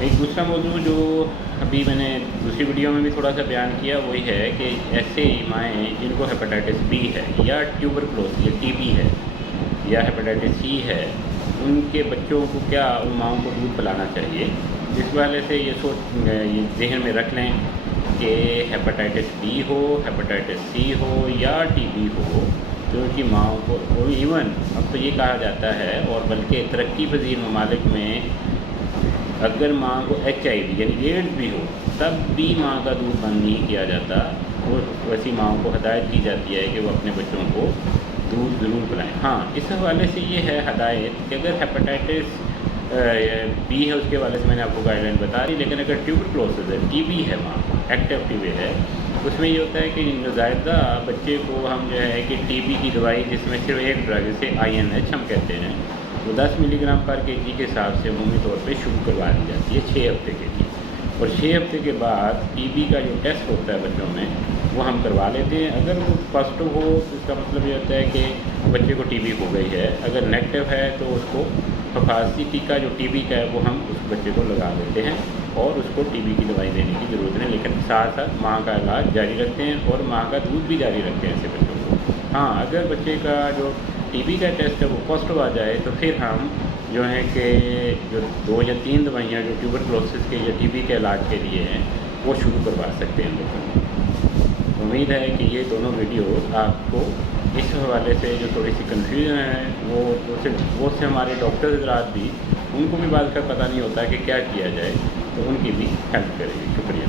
ایک دوسرا موضوع جو ابھی میں نے دوسری ویڈیو میں بھی تھوڑا سا بیان کیا وہی ہے کہ ایسے مائیں جن کو ہیپاٹائٹس بی ہے یا ٹیوبرکلوز یا ٹی بی ہے یا ہیپاٹائٹس سی ہے، ان کے بچوں کو کیا ان ماؤں کو دودھ پلانا چاہیے. اس والے سے یہ ذہن میں رکھ لیں کہ ہیپاٹائٹس بی ہو، ہیپاٹائٹس سی ہو یا ٹی بی ہو، تو ان کی ماؤں کو ایون اب تو یہ کہا جاتا ہے، اور بلکہ ترقی پذیر ممالک میں اگر ماں کو ایچ آئی وی یعنی ایڈز بھی ہو تب بھی ماں کا دودھ بند نہیں کیا جاتا. وہ ویسی ماؤں کو ہدایت کی جاتی ہے کہ وہ اپنے بچوں کو دودھ ضرور پلائیں. ہاں، اس حوالے سے یہ ہے ہدایت کہ اگر ہیپاٹائٹس بی ہے اس کے حوالے سے میں نے آپ کو گائیڈ لائن بتا دی، لیکن اگر ٹیوبرکلوسز ہے، ٹی بی ہے، ماں ایکٹیو ٹی بی ہے، اس میں یہ ہوتا ہے کہ نوزائیدہ بچے کو ہم جو ہے کہ ٹی بی کی دوائی جس میں صرف ایک ڈرگ جسے INH ہم کہتے ہیں وہ 10 ملی گرام پر کے جی کے حساب سے عمومی طور پہ شروع کروا دی جاتی ہے 6 ہفتے کے لیے، اور 6 ہفتے کے بعد ٹی بی کا جو ٹیسٹ ہوتا ہے بچوں میں وہ ہم کروا لیتے ہیں. اگر وہ پازیٹیو ہو تو اس کا مطلب یہ ہوتا ہے کہ بچے کو ٹی بی ہو گئی ہے. اگر نیگیٹو ہے تو اس کو حفاظتی ٹیکہ جو ٹی بی کا ہے وہ ہم اس بچے کو لگا دیتے ہیں اور اس کو ٹی بی کی دوائی دینے کی ضرورت نہیں، لیکن ساتھ ساتھ ماں کا علاج جاری رکھتے ہیں اور ماں کا دودھ بھی جاری رکھتے ہیں ایسے بچوں کو. ہاں، اگر بچے کا جو ٹی بی کا ٹیسٹ ہے وہ پازیٹیو آ جائے تو پھر ہم جو ہے کہ جو 2 یا 3 دوائیاں جو ٹیوبرکلوسس کے یا ٹی بی کے علاج کے لیے ہیں وہ شروع کروا سکتے ہیں بچوں کو. امید ہے کہ یہ دونوں ویڈیوز آپ کو اس حوالے سے جو تھوڑی سی کنفیوژن ہے وہ سے ہمارے ڈاکٹر حضرات بھی ان کو بھی بعض کا پتہ نہیں ہوتا کہ کیا کیا جائے، تو ان کی بھی ہیلپ کرے گی. شکریہ.